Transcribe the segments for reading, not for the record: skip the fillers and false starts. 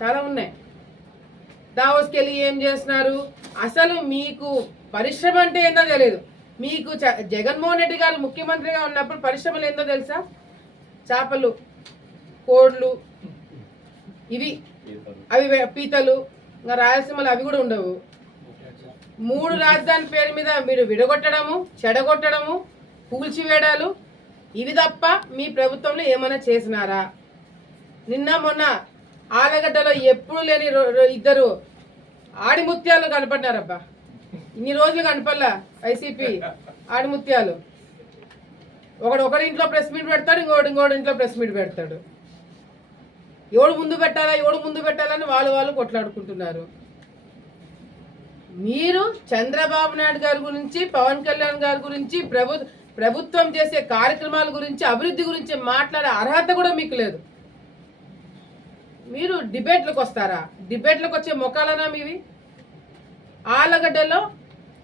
చాలా ఉన్నాయి. దావోస్కి వెళ్ళి ఏం చేస్తున్నారు? అసలు మీకు పరిశ్రమ అంటే ఏందో తెలియదు. మీకు జగన్మోహన్ రెడ్డి గారు ముఖ్యమంత్రిగా ఉన్నప్పుడు పరిశ్రమలు ఏందో తెలుసా? చేపలు, కోళ్ళు, అవి పీతలు, ఇంకా రాయలసీమలు అవి కూడా ఉండవు. 3 రాజధాని పేరు మీద మీరు విడగొట్టడము, చెడగొట్టడము, కూల్చివేయడాలు, ఇవి తప్ప మీ ప్రభుత్వంలో ఏమైనా చేసినారా? నిన్న మొన్న ఆలగడ్డలో ఎప్పుడు లేని 2 ఆడిముత్యాలు కనపడినారబ్బా. ఇన్ని రోజులు కనపడలా వైసీపీ ఆడిముత్యాలు. ఒకడి ఇంట్లో ప్రెస్ మీట్ పెడతాడు, ఇంకోటి ఇంట్లో ప్రెస్ మీట్ పెడతాడు. ఎవడు ముందు పెట్టాలని వాళ్ళు కొట్లాడుకుంటున్నారు. మీరు చంద్రబాబు నాయుడు గారి గురించి, పవన్ కళ్యాణ్ గారి గురించి, ప్రభుత్వం చేసే కార్యక్రమాల గురించి, అభివృద్ధి గురించి మాట్లాడే అర్హత కూడా మీకు లేదు. మీరు డిబేట్లకు వస్తారా? డిబేట్లకు వచ్చే మొక్కలనా మీవి? ఆలగడ్డలో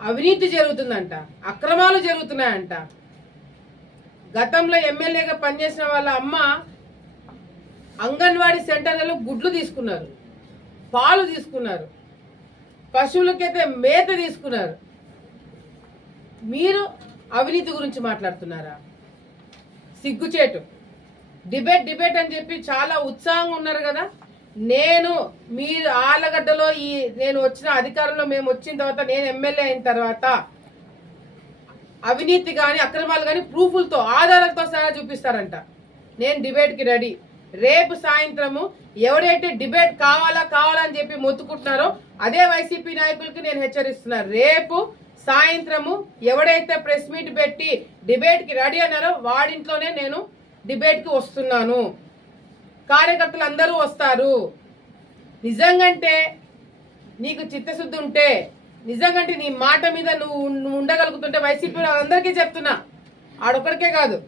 అవినీతి జరుగుతుందంట, అక్రమాలు జరుగుతున్నాయంట. గతంలో ఎమ్మెల్యేగా పనిచేసిన వాళ్ళ అమ్మ అంగన్వాడీ సెంటర్లలో గుడ్లు తీసుకున్నారు, పాలు తీసుకున్నారు, పశువులకైతే మేత తీసుకున్నారు. మీరు అవినీతి గురించి మాట్లాడుతున్నారా? సిగ్గుచేటు. డిబేట్ అని చెప్పి చాలా ఉత్సాహంగా ఉన్నారు కదా. మీరు ఆలగడ్డలో నేను వచ్చిన అధికారంలో మేము వచ్చిన తర్వాత, నేను ఎమ్మెల్యే అయిన తర్వాత అవినీతి కానీ అక్రమాలు కానీ ప్రూఫ్లతో, ఆధారాలతో సహా చూపిస్తారంట. నేను డిబేట్కి రెడీ. రేపు సాయంత్రము ఎవరైతే డిబేట్ కావాలని చెప్పి మొత్తుకుంటున్నారో అదే వైసీపీ నాయకులకి నేను హెచ్చరిస్తున్నాను. రేపు సాయంత్రము ఎవడైతే ప్రెస్ మీట్ పెట్టి డిబేట్కి రెడీ అన్నారో వాడింట్లోనే నేను డిబేట్కి వస్తున్నాను. కార్యకర్తలు అందరూ వస్తారు. నిజంగంటే నీకు చిత్తశుద్ధి ఉంటే, నిజంగంటే నీ మాట మీద నువ్వు ఉండగలుగుతుంటే, వైసీపీ అందరికీ చెప్తున్నా, ఆడొక్కడికే కాదు,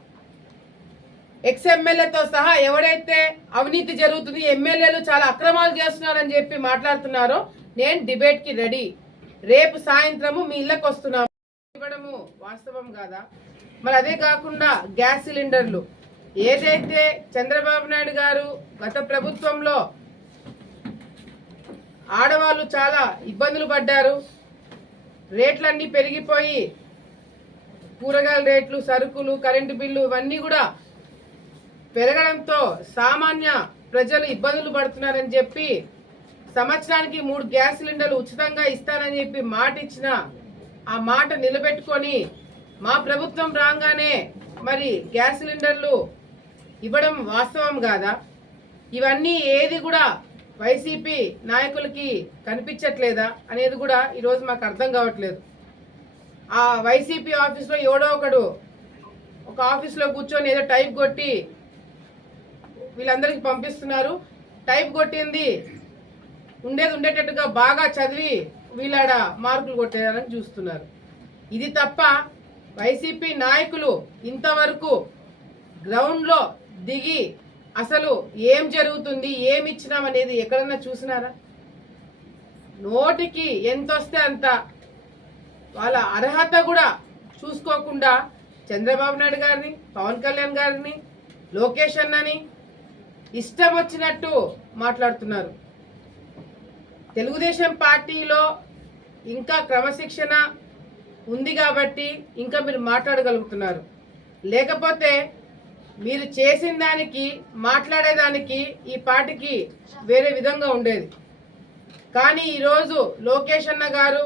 ఎమ్మెల్యేతో సహా ఎవరైతే అవినీతి జరుగుతుంది, ఎమ్మెల్యేలు చాలా అక్రమాలు చేస్తున్నారని చెప్పి మాట్లాడుతున్నారో నేను డిబేట్కి రెడీ. రేపు సాయంత్రము మీ ఇళ్ళకి వస్తున్నాము. ఇవ్వడము వాస్తవం కాదా? మరి అదే కాకుండా గ్యాస్ సిలిండర్లు ఏదైతే చంద్రబాబు నాయుడు గారు గత ప్రభుత్వంలో ఆడవాళ్ళు చాలా ఇబ్బందులు పడ్డారు, రేట్లన్నీ పెరిగిపోయి కూరగాయల రేట్లు, సరుకులు, కరెంటు బిల్లు ఇవన్నీ కూడా పెరగడంతో సామాన్య ప్రజలు ఇబ్బందులు పడుతున్నారని చెప్పి సంవత్సరానికి 3 గ్యాస్ సిలిండర్లు ఉచితంగా ఇస్తానని చెప్పి మాట ఇచ్చిన ఆ మాట నిలబెట్టుకొని మా ప్రభుత్వం రాగానే మరి గ్యాస్ సిలిండర్లు ఇవ్వడం వాస్తవం కాదా? ఇవన్నీ ఏది కూడా వైసీపీ నాయకులకి కనిపించట్లేదా అనేది కూడా ఈరోజు మాకు అర్థం కావట్లేదు. ఆ వైసీపీ ఆఫీస్లో ఎవడో ఒకడు ఒక ఆఫీస్లో కూర్చొని ఏదో టైప్ కొట్టి వీళ్ళందరికీ పంపిస్తున్నారు. టైప్ కొట్టింది ఉండేటట్టుగా బాగా చదివి వీళ్ళాడ మార్కులు కొట్టేయాలని చూస్తున్నారు. ఇది తప్ప వైసీపీ నాయకులు ఇంతవరకు గ్రౌండ్లో దిగి అసలు ఏం జరుగుతుంది, ఏమి ఇచ్చినామనేది ఎక్కడన్నా చూసినారా? నోటికి ఎంత వస్తే అంత, వాళ్ళ అర్హత కూడా చూసుకోకుండా చంద్రబాబు నాయుడు గారిని, పవన్ కళ్యాణ్ గారిని, లోకేష్ అన్నని ఇష్టం వచ్చినట్టు మాట్లాడుతున్నారు. తెలుగుదేశం పార్టీలో ఇంకా క్రమశిక్షణ ఉంది కాబట్టి ఇంకా మీరు మాట్లాడగలుగుతున్నారు. లేకపోతే మీరు చేసిన దానికి, మాట్లాడేదానికి ఈ పార్టీకి వేరే విధంగా ఉండేది. కానీ ఈరోజు లోకేష్ అన్న గారు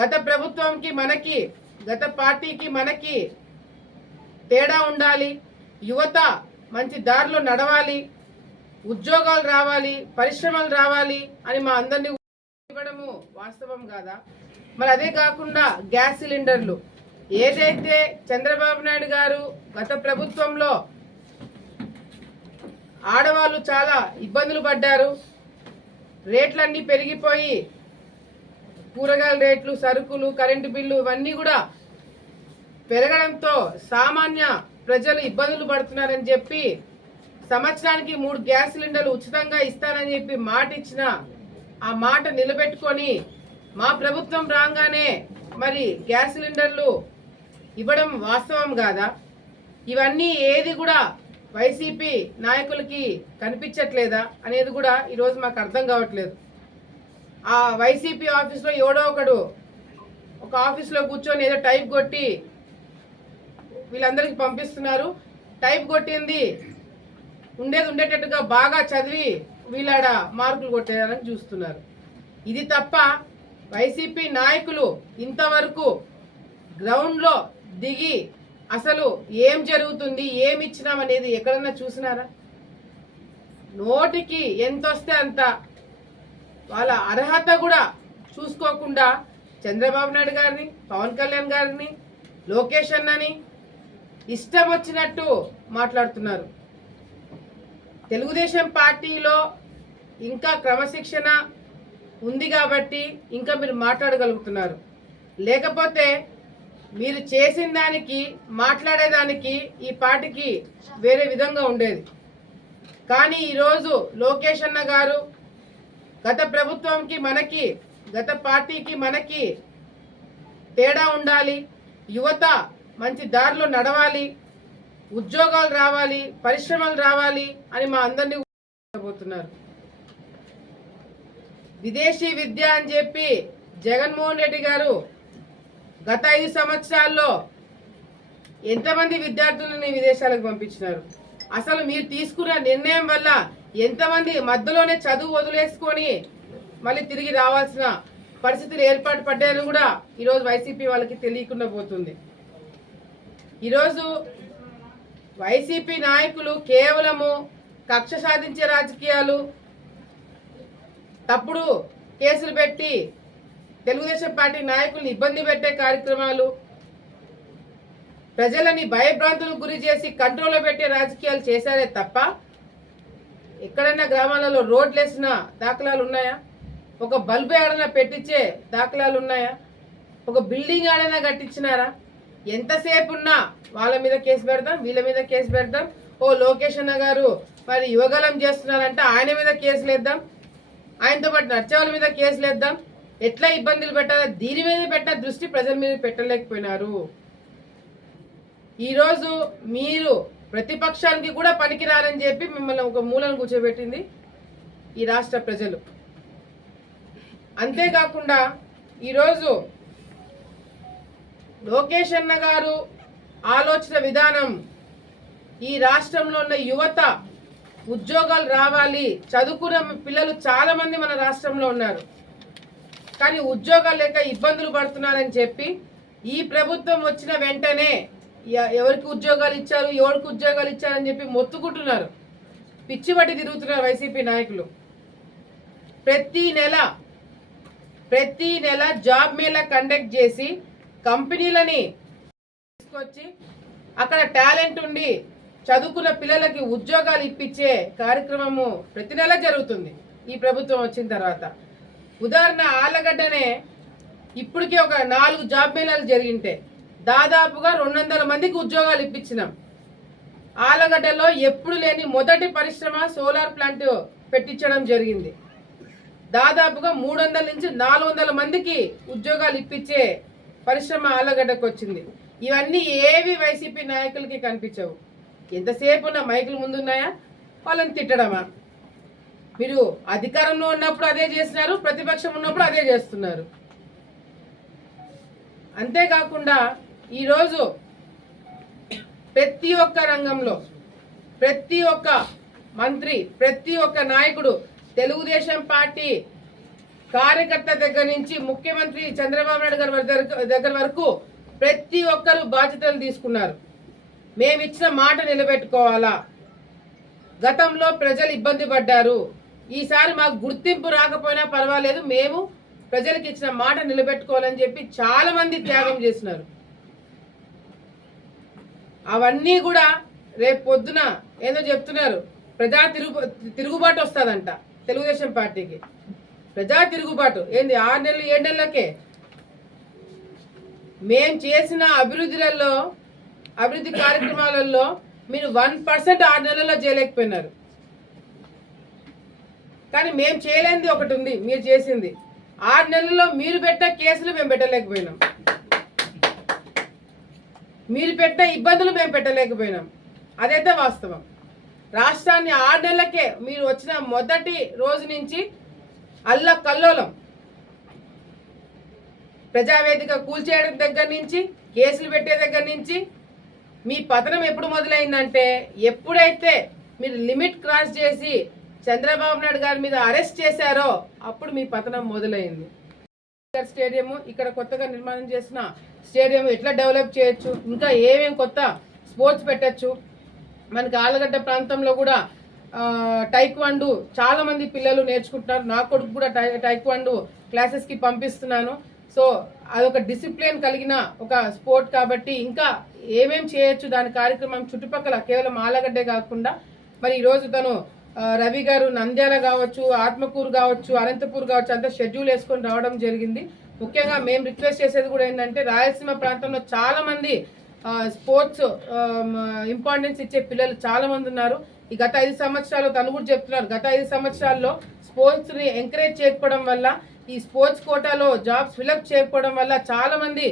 గత ప్రభుత్వంకి మనకి, గత పార్టీకి మనకి తేడా ఉండాలి, యువత మంచి దారిలో నడవాలి, ఉద్యోగాలు రావాలి, పరిశ్రమలు రావాలి అని మా అందరినీ ఇవ్వడము వాస్తవం కాదా? మరి అదే కాకుండా గ్యాస్ సిలిండర్లు ఏదైతే చంద్రబాబు నాయుడు గారు గత ప్రభుత్వంలో ఆడవాళ్ళు చాలా ఇబ్బందులు పడ్డారు, రేట్లన్నీ పెరిగిపోయి కూరగాయల రేట్లు, సరుకులు, కరెంటు బిల్లు ఇవన్నీ కూడా పెరగడంతో సామాన్య ప్రజలు ఇబ్బందులు పడుతున్నారని చెప్పి సంవత్సరానికి 3 గ్యాస్ సిలిండర్లు ఉచితంగా ఇస్తానని చెప్పి మాట ఇచ్చిన ఆ మాట నిలబెట్టుకొని మా ప్రభుత్వం రాగానే మరి గ్యాస్ సిలిండర్లు ఇవ్వడం వాస్తవం కాదా? ఇవన్నీ ఏది కూడా వైసీపీ నాయకులకి కనిపించట్లేదా అనేది కూడా ఈరోజు మాకు అర్థం కావట్లేదు. ఆ వైసీపీ ఆఫీస్లో ఎవడో ఒకడు ఒక ఆఫీస్లో కూర్చొని ఏదో టైప్ కొట్టి వీళ్ళందరికీ పంపిస్తున్నారు. టైప్ కొట్టింది ఉండేటట్టుగా బాగా చదివి వీళ్ళాడ మార్కులు కొట్టేయాలని చూస్తున్నారు. ఇది తప్ప వైసీపీ నాయకులు ఇంతవరకు గ్రౌండ్లో దిగి అసలు ఏం జరుగుతుంది, ఏమి ఇచ్చినాం అనేది ఎక్కడన్నా చూసినారా? నోటికి ఎంత వస్తే అంత, వాళ్ళ అర్హత కూడా చూసుకోకుండా చంద్రబాబు నాయుడు గారిని, పవన్ కళ్యాణ్ గారిని, లోకేష్ అన్నని ఇష్టం వచ్చినట్టు మాట్లాడుతున్నారు. తెలుగుదేశం పార్టీలో ఇంకా క్రమశిక్షణ ఉంది కాబట్టి ఇంకా మీరు మాట్లాడగలుగుతున్నారు. లేకపోతే మీరు చేసిన దానికి మాట్లాడేదానికి ఈ పార్టీకి వేరే విధంగా ఉండేది. కానీ ఈరోజు లోకేష్ అన్న గారు గత ప్రభుత్వంకి మనకి, గత పార్టీకి మనకి తేడా ఉండాలి, యువత మంచి దారిలో నడవాలి, ఉద్యోగాలు రావాలి, పరిశ్రమలు రావాలి అని మా అందరినీ పోతున్నారు. విదేశీ విద్య అని చెప్పి జగన్మోహన్ రెడ్డి గారు గత 5 సంవత్సరాల్లో ఎంతమంది విద్యార్థులని విదేశాలకు పంపించినారు? అసలు మీరు తీసుకున్న నిర్ణయం వల్ల ఎంతమంది మధ్యలోనే చదువు వదిలేసుకొని మళ్ళీ తిరిగి రావాల్సిన పరిస్థితులు ఏర్పాటు పడ్డాయని కూడా ఈరోజు వైసీపీ వాళ్ళకి తెలియకుండా పోతుంది. ఈరోజు వైసీపీ నాయకులు కేవలము కక్ష సాధించే రాజకీయాలు, తప్పుడు కేసులు పెట్టి తెలుగుదేశం పార్టీ నాయకుల్ని ఇబ్బంది పెట్టే కార్యక్రమాలు, ప్రజలని భయభ్రాంతులకు గురి చేసి కంట్రోల్లో పెట్టే రాజకీయాలు చేశారే తప్ప ఎక్కడైనా గ్రామాలలో రోడ్లు వేసిన దాఖలాలు ఉన్నాయా? ఒక బల్బు ఏడైనా పెట్టించే దాఖలాలు ఉన్నాయా? ఒక బిల్డింగ్ ఏడైనా కట్టించినారా? ఎంతసేపు ఉన్నా వాళ్ళ మీద కేసు పెడతాం, వీళ్ళ మీద కేసు పెడతాం. ఓ లోకేష్ అన్న గారు మరి యువగలం చేస్తున్నారంటే ఆయన మీద కేసులు వేద్దాం, ఆయనతో పాటు నడిచేవాళ్ళ మీద కేసులు వేద్దాం. ఎట్లా ఇబ్బందులు పెట్టాలో దీని మీద పెట్టిన దృష్టి ప్రజల మీద పెట్టలేకపోయినారు. ఈరోజు మీరు ప్రతిపక్షానికి కూడా పనికిరారని చెప్పి మిమ్మల్ని ఒక మూలను కూర్చోబెట్టింది ఈ రాష్ట్ర ప్రజలు. అంతేకాకుండా ఈరోజు లోకేష్ అన్న గారు ఆలోచన విధానం, ఈ రాష్ట్రంలో ఉన్న యువత ఉద్యోగాలు రావాలి, చదువుకున్న పిల్లలు చాలా మంది మన రాష్ట్రంలో ఉన్నారు, కానీ ఉద్యోగాలు లేక ఇబ్బందులు పడుతున్నారని చెప్పి ఈ ప్రభుత్వం వచ్చిన వెంటనే ఎవరికి ఉద్యోగాలు ఇచ్చారు, ఎవరికి ఉద్యోగాలు ఇచ్చారని చెప్పి మొత్తుకుంటున్నారు. పిచ్చి పట్టి తిరుగుతున్నారు వైసీపీ నాయకులు. ప్రతి నెల జాబ్ మేళా కండక్ట్ చేసి కంపెనీలని తీసుకొచ్చి అక్కడ టాలెంట్ ఉండి చదువుకున్న పిల్లలకి ఉద్యోగాలు ఇప్పించే కార్యక్రమము ప్రతి నెల జరుగుతుంది ఈ ప్రభుత్వం వచ్చిన తర్వాత. ఉదాహరణ ఆలగడ్డనే ఇప్పటికీ ఒక 4 జాబ్ మేళాలు జరిగింటే దాదాపుగా 200 మందికి ఉద్యోగాలు ఇప్పించినాం. ఆలగడ్డలో ఎప్పుడు లేని మొదటి పరిశ్రమ సోలార్ ప్లాంట్ పెట్టించడం జరిగింది. దాదాపుగా 300 నుంచి 400 మందికి ఉద్యోగాలు ఇప్పించే పరిశ్రమ ఆలగడ్డకు వచ్చింది. ఇవన్నీ ఏవి వైసీపీ నాయకులకి కనిపించవు. ఎంతసేపు ఉన్న మైకులు ముందున్నాయా, వాళ్ళని తిట్టడమా? మీరు అధికారంలో ఉన్నప్పుడు అదే చేస్తున్నారు, ప్రతిపక్షం ఉన్నప్పుడు అదే చేస్తున్నారు. అంతేకాకుండా ఈరోజు ప్రతి ఒక్క రంగంలో ప్రతి ఒక్క మంత్రి, ప్రతి ఒక్క నాయకుడు, తెలుగుదేశం పార్టీ కార్యకర్త దగ్గర నుంచి ముఖ్యమంత్రి చంద్రబాబు నాయుడు గారి దగ్గర వరకు ప్రతి ఒక్కరు బాధ్యతలు తీసుకున్నారు. మేమిచ్చిన మాట నిలబెట్టుకోవాలా, గతంలో ప్రజలు ఇబ్బంది పడ్డారు, ఈసారి మాకు గుర్తింపు రాకపోయినా పర్వాలేదు, మేము ప్రజలకు ఇచ్చిన మాట నిలబెట్టుకోవాలని చెప్పి చాలా మంది త్యాగం చేసినారు. అవన్నీ కూడా రేపు పొద్దున ఏదో చెప్తున్నారు, ప్రజా తిరుగుబాటు వస్తుందంట తెలుగుదేశం పార్టీకి. ప్రజా తిరుగుబాటు ఏంది? 6 నెలలు 7 నెలలకే మేం చేసిన అభివృద్ధి కార్యక్రమాలలో మీరు 1% 6 నెలల్లో చేయలేకపోయినారు. కానీ మేము చేయలేనిది ఒకటి ఉంది, మీరు చేసింది. 6 నెలల్లో మీరు పెట్టిన కేసులు మేము పెట్టలేకపోయినాం, మీరు పెట్టిన ఇబ్బందులు మేము పెట్టలేకపోయినాం. అదైతే వాస్తవం. రాష్ట్రాన్ని 6 నెలలకే మీరు వచ్చిన మొదటి రోజు నుంచి అల్లకల్లోలం. ప్రజావేదిక కూల్చేయడం దగ్గర నుంచి, కేసులు పెట్టే దగ్గర నుంచి మీ పతనం ఎప్పుడు మొదలైందంటే ఎప్పుడైతే మీరు లిమిట్ క్రాస్ చేసి చంద్రబాబు నాయుడు గారి మీద అరెస్ట్ చేశారో అప్పుడు మీ పతనం మొదలైంది. స్టేడియం ఇక్కడ కొత్తగా నిర్మాణం చేసిన స్టేడియం ఎట్లా డెవలప్ చేయొచ్చు, ఇంకా ఏమేం కొత్త స్పోర్ట్స్ పెట్టచ్చు. మనకి ఆలగడ్డ ప్రాంతంలో కూడా టైక్వాండో చాలా మంది పిల్లలు నేర్చుకుంటున్నారు. నా కొడుకు కూడా టైక్వాండో క్లాసెస్కి పంపిస్తున్నాను. సో అదొక డిసిప్లిన్ కలిగిన ఒక స్పోర్ట్ కాబట్టి ఇంకా ఏమేం చేయొచ్చు దాని కార్యక్రమం చుట్టుపక్కల కేవలం ఆలగడ్డే కాకుండా మరి ఈరోజు తను రవి గారు నంద్యాల కావచ్చు, ఆత్మకూరు కావచ్చు, అనంతపూర్ కావచ్చు అంతా షెడ్యూల్ వేసుకొని రావడం జరిగింది. ముఖ్యంగా మేము రిక్వెస్ట్ చేసేది కూడా ఏంటంటే రాయలసీమ ప్రాంతంలో చాలా మంది స్పోర్ట్స్ ఇంపార్టెన్స్ ఇచ్చే పిల్లలు చాలా మంది ఉన్నారు. ఈ గత 5 సంవత్సరాలు తను కూడా చెప్తున్నారు, గత 5 సంవత్సరాల్లో స్పోర్ట్స్ని ఎంకరేజ్ చేయకపోవడం వల్ల, ఈ స్పోర్ట్స్ కోటాలో జాబ్స్ ఫిలప్ చేయకపోవడం వల్ల చాలా మంది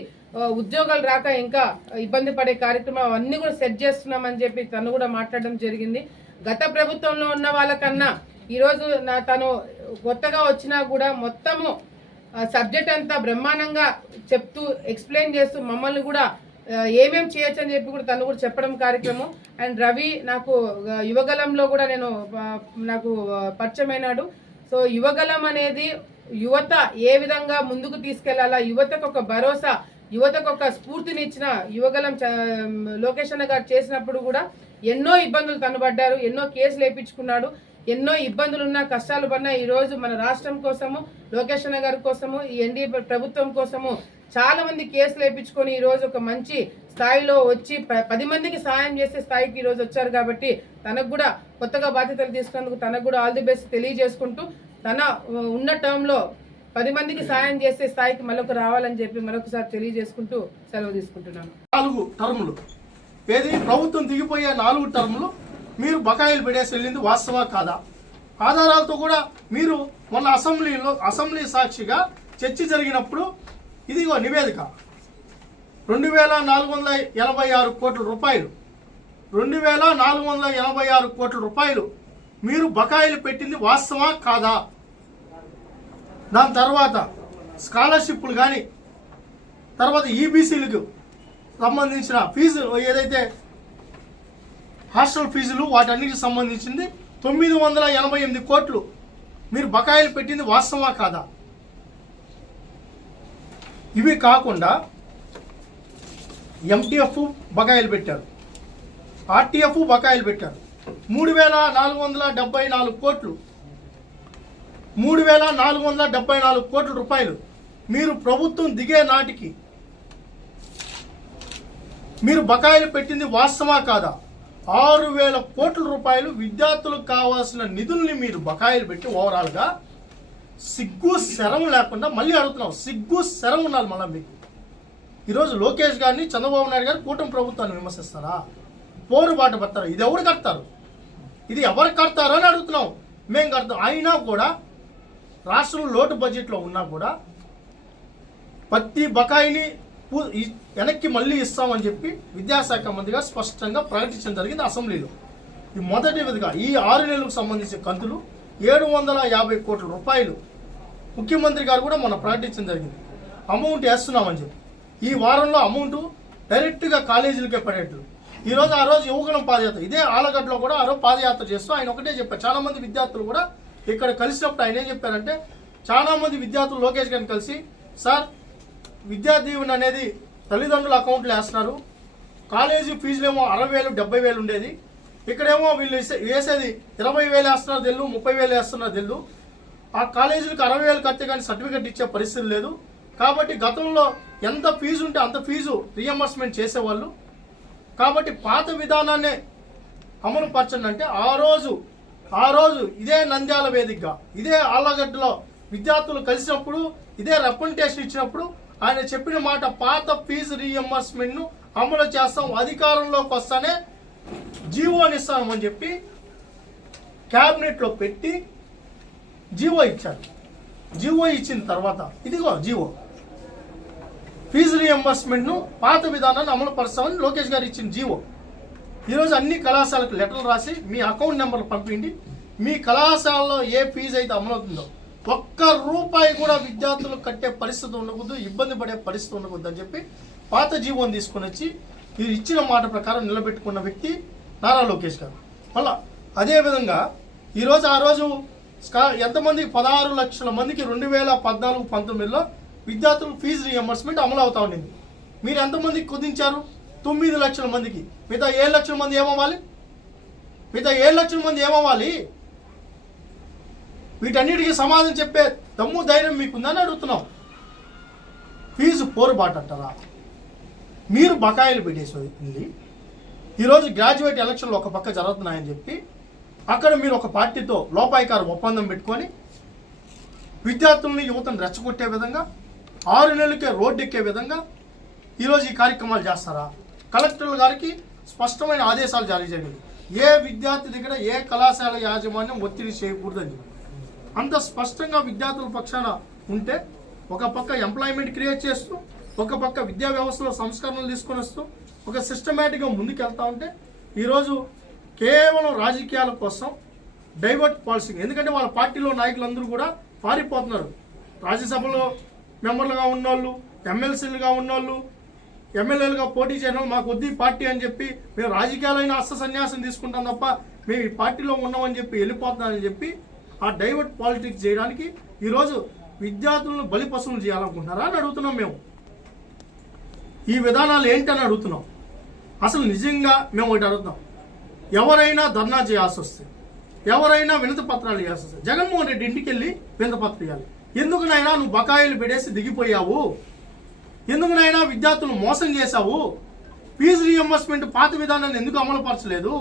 ఉద్యోగాలు రాక ఇంకా ఇబ్బంది పడే కార్యక్రమం అన్నీ కూడా సెట్ చేస్తున్నామని చెప్పి తను కూడా మాట్లాడడం జరిగింది. గత ప్రభుత్వంలో ఉన్న వాళ్ళకన్నా ఈరోజు తను కొత్తగా వచ్చినా కూడా మొత్తము సబ్జెక్ట్ అంతా బ్రహ్మాండంగా చెప్తూ ఎక్స్ప్లెయిన్ చేస్తూ మమ్మల్ని కూడా ఏమేం చేయొచ్చు అని చెప్పి కూడా తను కూడా చెప్పడం కార్యక్రమం. అండ్ రవి నాకు యువగలంలో కూడా నాకు పరిచయమైనాడు. సో యువగలం అనేది యువత ఏ విధంగా ముందుకు తీసుకెళ్లాలా, యువతకు ఒక భరోసా, యువతకు ఒక స్ఫూర్తినిచ్చిన యువగలం లోకేష్ అన్న గారు చేసినప్పుడు కూడా ఎన్నో ఇబ్బందులు తను పడ్డారు, ఎన్నో కేసులు వేయించుకున్నాడు, ఎన్నో ఇబ్బందులున్నా కష్టాలు పడినా ఈరోజు మన రాష్ట్రం కోసము, లోకేష్ అన్న గారి కోసము, ఈ ఎన్డీఏ ప్రభుత్వం కోసము చాలా మంది కేసులు వేయించుకొని ఈరోజు ఒక మంచి స్థాయిలో వచ్చి 10 మందికి సహాయం చేసే స్థాయికి ఈరోజు వచ్చారు. కాబట్టి తనకు కూడా కొత్తగా బాధ్యతలు తీసుకున్నందుకు తనకు కూడా ఆల్ ది బెస్ట్ తెలియజేసుకుంటూ తన ఉన్న టర్మ్లో 10 మందికి సహాయం చేసే స్థాయికి మరొక రావాలని చెప్పి మరొకసారి తెలియజేసుకుంటూ సెలవు తీసుకుంటున్నాను. 4 టర్ములు ఏది ప్రభుత్వం దిగిపోయే 4 టర్ములు మీరు బకాయిలు పెడేసి వెళ్ళింది వాస్తవా కాదా? ఆధారాలతో కూడా మీరు మొన్న అసెంబ్లీ సాక్షిగా చర్చ జరిగినప్పుడు ఇదిగో నివేదిక 2486 కోట్ల రూపాయలు 2486 కోట్ల రూపాయలు మీరు బకాయిలు పెట్టింది వాస్తవా కాదా? దాని తర్వాత స్కాలర్షిప్లు కానీ తర్వాత ఈబీసీలకు సంబంధించిన ఫీజు ఏదైతే హాస్టల్ ఫీజులు వాటన్నిటికి సంబంధించింది 988 కోట్లు మీరు బకాయిలు పెట్టింది వాస్తవా కాదా? ఇవి కాకుండా ఎంటీఎఫ్ బకాయిలు పెట్టారు, ఆర్టీఎఫ్ బకాయిలు పెట్టారు. 3474 కోట్లు 3474 కోట్ల రూపాయలు మీరు ప్రభుత్వం దిగే నాటికి మీరు బకాయిలు పెట్టింది వాస్తవా కాదా? 6000 కోట్ల రూపాయలు విద్యార్థులకు కావాల్సిన నిధుల్ని మీరు బకాయిలు పెట్టి ఓవరాల్గా సిగ్గు శరం లేకుండా మళ్ళీ అడుగుతున్నాం, సిగ్గు శరం ఉండాలి మళ్ళీ మీకు. ఈరోజు లోకేష్ గారిని చంద్రబాబు నాయుడు గారు కూటమి ప్రభుత్వాన్ని విమర్శిస్తారా? పోరుబాటు పడతారు? ఇది ఎవరు కడతారు? ఇది ఎవరు కడతారు అని అడుగుతున్నాం. మేము కడతాం. అయినా కూడా రాష్ట్రంలో లోటు బడ్జెట్లో ఉన్నా కూడా ప్రతి బకాయిని వెనక్కి మళ్ళీ ఇస్తామని చెప్పి విద్యాశాఖ మంత్రిగా స్పష్టంగా ప్రకటించడం జరిగింది అసెంబ్లీలో. ఈ మొదటి విధంగా ఈ 6 నెలలకు సంబంధించిన కంతులు 750 కోట్ల రూపాయలు ముఖ్యమంత్రి గారు కూడా మొన్న ప్రకటించడం జరిగింది. అమౌంట్ వేస్తున్నామని చెప్పి ఈ వారంలో అమౌంట్ డైరెక్ట్గా కాలేజీలకే పడేట్లు. ఆ రోజు యువగలం పాదయాత్ర ఇదే ఆలగడ్డలో కూడా ఆ రోజు పాదయాత్ర చేస్తూ ఆయన ఒకటే చెప్పారు. చాలా మంది విద్యార్థులు కూడా ఇక్కడ కలిసినప్పుడు ఆయన ఏం చెప్పారంటే, చాలా మంది విద్యార్థులు లోకేష్ గారిని కలిసి, సార్ విద్యా దీవెన అనేది తల్లిదండ్రుల అకౌంట్లో వేస్తున్నారు, కాలేజీ ఫీజులేమో 60,000 70,000 ఉండేది, ఇక్కడేమో వీళ్ళు వేసేది 20,000 వేస్తున్నారు తెలు, 30,000 వేస్తున్నారు తెలు. ఆ కాలేజీలకు 60,000 కడితే కానీ సర్టిఫికెట్ ఇచ్చే పరిస్థితి లేదు. కాబట్టి గతంలో ఎంత ఫీజు ఉంటే అంత ఫీజు రియంబర్స్మెంట్ చేసేవాళ్ళు. కాబట్టి పాత విధానాన్నే అమలు పరచండి అంటే ఆ రోజు ఇదే నంద్యాల వేదికగా ఇదే ఆళ్ళగడ్డలో విద్యార్థులు కలిసినప్పుడు ఇదే రిప్రజెంటేషన్ ఇచ్చినప్పుడు ఆయన చెప్పిన మాట, పాత ఫీజు రీఎంబర్స్మెంట్ను అమలు చేస్తాం, అధికారంలోకి వస్తానే జీవోని ఇస్తామని చెప్పి క్యాబినెట్లో పెట్టి జీవో ఇచ్చారు. జీవో ఇచ్చిన తర్వాత ఇదిగో జీవో ఫీజు రీఎంబర్స్మెంట్ను పాత విధానాన్ని అమలు పరుస్తామని లోకేష్ గారు ఇచ్చిన జీవో. ఈరోజు అన్ని కళాశాలకు లెటర్లు రాసి మీ అకౌంట్ నెంబర్లు పంపిండి. మీ కళాశాలలో ఏ ఫీజు అయితే అమలవుతుందో ఒక్క రూపాయి కూడా విద్యార్థులు కట్టే పరిస్థితి ఉండకూడదు, ఇబ్బంది పడే పరిస్థితి ఉండకూడదు అని చెప్పి పాత జీవోని తీసుకొని వచ్చి ఇది ఇచ్చిన మాట ప్రకారం నిలబెట్టుకున్న వ్యక్తి నారా లోకేష్ గారు. మళ్ళా అదేవిధంగా ఈరోజు ఆ రోజు ఎంతమంది 16 లక్షల మందికి 2014-19లో విద్యార్థులకు ఫీజు రీఎంబర్స్మెంట్ అమలు అవుతా ఉండింది. మీరు ఎంతమందికి కుదించారు? 9 లక్షల మందికి. మిగతా 7 లక్షల మంది ఏమవ్వాలి? వీటన్నిటికీ సమాధానం చెప్పే దమ్ము ధైర్యం మీకుందని అడుగుతున్నాం. ఫీజు పోరుబాటు అంటారా? మీరు బకాయిలు పెట్టేసి వెళ్ళి ఈరోజు గ్రాడ్యుయేట్ ఎలక్షన్లు ఒక పక్క జరుగుతున్నాయని చెప్పి అక్కడ మీరు ఒక పార్టీతో లోపాయికార ఒప్పందం పెట్టుకొని విద్యార్థుల్ని యువతను రెచ్చగొట్టే విధంగా 6 నెలలకే రోడ్డు ఎక్కే విధంగా ఈరోజు ఈ కార్యక్రమాలు చేస్తారా? కలెక్టర్ల గారికి స్పష్టమైన ఆదేశాలు జారీ చేయండి. ఏ విద్యార్థి దగ్గర ఏ కళాశాల యాజమాన్యం ఒత్తిడి చేయకూడదని అంత స్పష్టంగా విద్యార్థుల పక్షాన ఉంటే ఒక పక్క ఎంప్లాయ్మెంట్ క్రియేట్ చేస్తూ ఒక పక్క విద్యా వ్యవస్థలో సంస్కరణలు తీసుకొని వస్తూ ఒక సిస్టమేటిక్గా ముందుకెళ్తా ఉంటే ఈరోజు కేవలం రాజకీయాల కోసం డైవర్ట్ పాలసీ. ఎందుకంటే వాళ్ళ పార్టీలో నాయకులందరూ కూడా పారిపోతున్నారు. రాజ్యసభలో మెంబర్లుగా ఉన్నోళ్ళు, ఎమ్మెల్సీలుగా ఉన్నోళ్ళు, ఎమ్మెల్యేలుగా పోటీ చేయడం మాకు వద్దు ఈ పార్టీ అని చెప్పి మేము రాజకీయాలైన అస్త సన్యాసం తీసుకుంటాం తప్ప మేము ఈ పార్టీలో ఉన్నామని చెప్పి వెళ్ళిపోతున్నామని చెప్పి ఆ డైవర్ట్ పాలిటిక్స్ చేయడానికి ఈరోజు విద్యార్థులను బలిపశువులు చేయాలనుకుంటున్నారా అని అడుగుతున్నాం. మేము ఈ విధానాలు ఏంటని అడుగుతున్నాం. అసలు నిజంగా మేము ఒకటి అడుగుతున్నాం, ఎవరైనా ధర్నా చేయాల్సి వస్తే, ఎవరైనా వినతి పత్రాలు ఇవ్వాల్సి వస్తే జగన్మోహన్ రెడ్డి ఇంటికి వెళ్ళి వినతి పత్రం ఇవ్వాలి. ఎందుకునైనా నువ్వు బకాయిలు పెడేసి దిగిపోయావు? ఎందుకునైనా విద్యార్థులు మోసం చేశావు? ఫీజు రీఎంబర్స్మెంట్ పాత విధానాన్ని ఎందుకు అమలుపరచలేదు?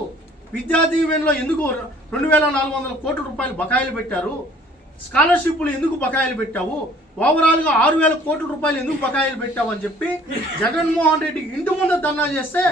విద్యా దీవెనలో ఎందుకు 2400 కోట్ల రూపాయలు బకాయిలు పెట్టారు? స్కాలర్షిప్లు ఎందుకు బకాయిలు పెట్టావు? ఓవరాల్గా 6000 కోట్ల రూపాయలు ఎందుకు బకాయిలు పెట్టావు అని చెప్పి జగన్మోహన్ రెడ్డి ఇంటి ముందు ధర్నా చేస్తే